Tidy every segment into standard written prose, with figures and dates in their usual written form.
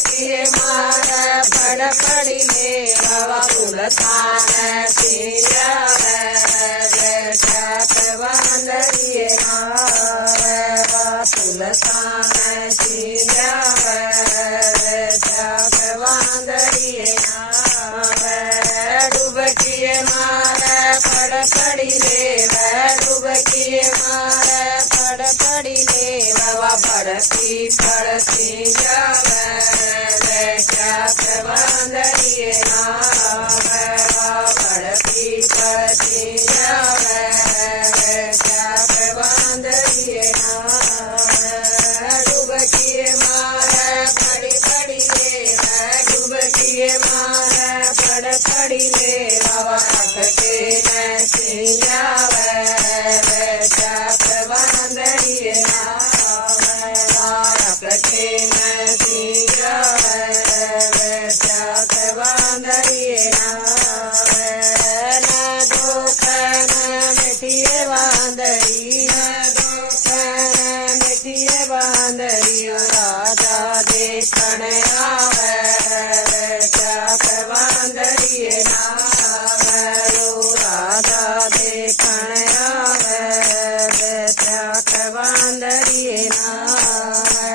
डुबकिए मारे पड़ पड़ी ले बाबा तुलसान सिंजावे बेटा बांधरिए नावे तुलसान सिंजावे बेटा बांधरिए नावे डुबकिए मारे पड़ पड़ी ले डुबकिए मारे पड़ पड़ी ले बाबा पड़ती पड़ती जावे बेटा बांधरिए नावे पड़ती पड़ती जावे बेटा बांधरिए नावे डुबकिए मारे पड़ी पड़ी ले डुबकिए मारे पड़ पड़ी ले बाबा अटके न सिंजावे बेटा बांधरिए नावे अटके न सिंजावे बेटा बांधरिए नावे न दुख न मिठिए बांधरी न दुख न मिठिए बांधरी राजा देखण आवे बेटा बांधरिए नावे राजा देखण आवे बेटा बांधरिए नावे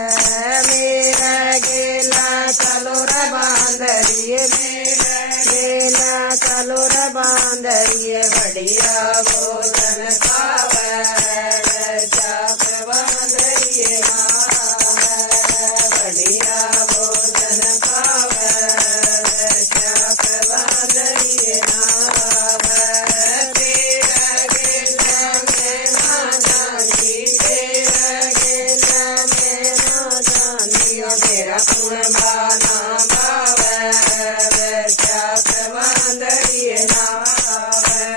मेरा गेला चलो रे बांधरिए मेरा गेला चलो रे बांधरिए बढ़िया भोजन खावे बेटा बांधरिए नावे बढ़िया भोजन खावे बेटा बांधरिए नावे तेरा गेला में ना जानी तेरा गेला में ना जानी तेरा कुर्बाना भावे बेटा बांधरिए नावे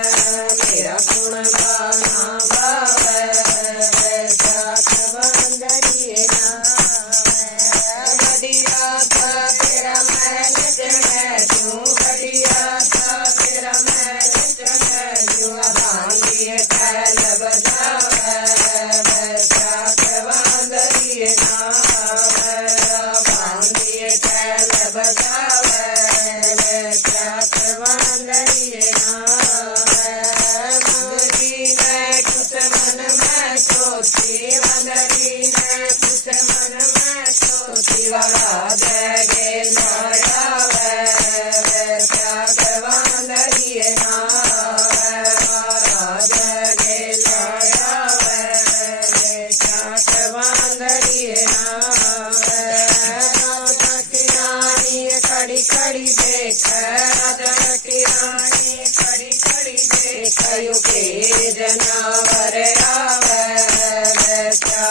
मेरा कुर्बाना भावे बेटा बांधरिए नावे बढ़िया था तेरा महल चढ़ू बढ़िया था तेरा महल चढ़ू बांधिए ठहल बजावे बेटा बांधरिए नावे बांधिए ठहल बजावे बेटा बांधरिए नावे मंगरी ने कुछ मन में सोची मंगरी ने कुछ मन में सोची वाला देगे लायावे बेटा बांधरिए नावे वाला देगे लायावे बेटा बांधरिए नावे राजा की रानी खड़ी खड़ी देख राजा की रानी खड़ी खड़ी देख के जनावर आवे बेटा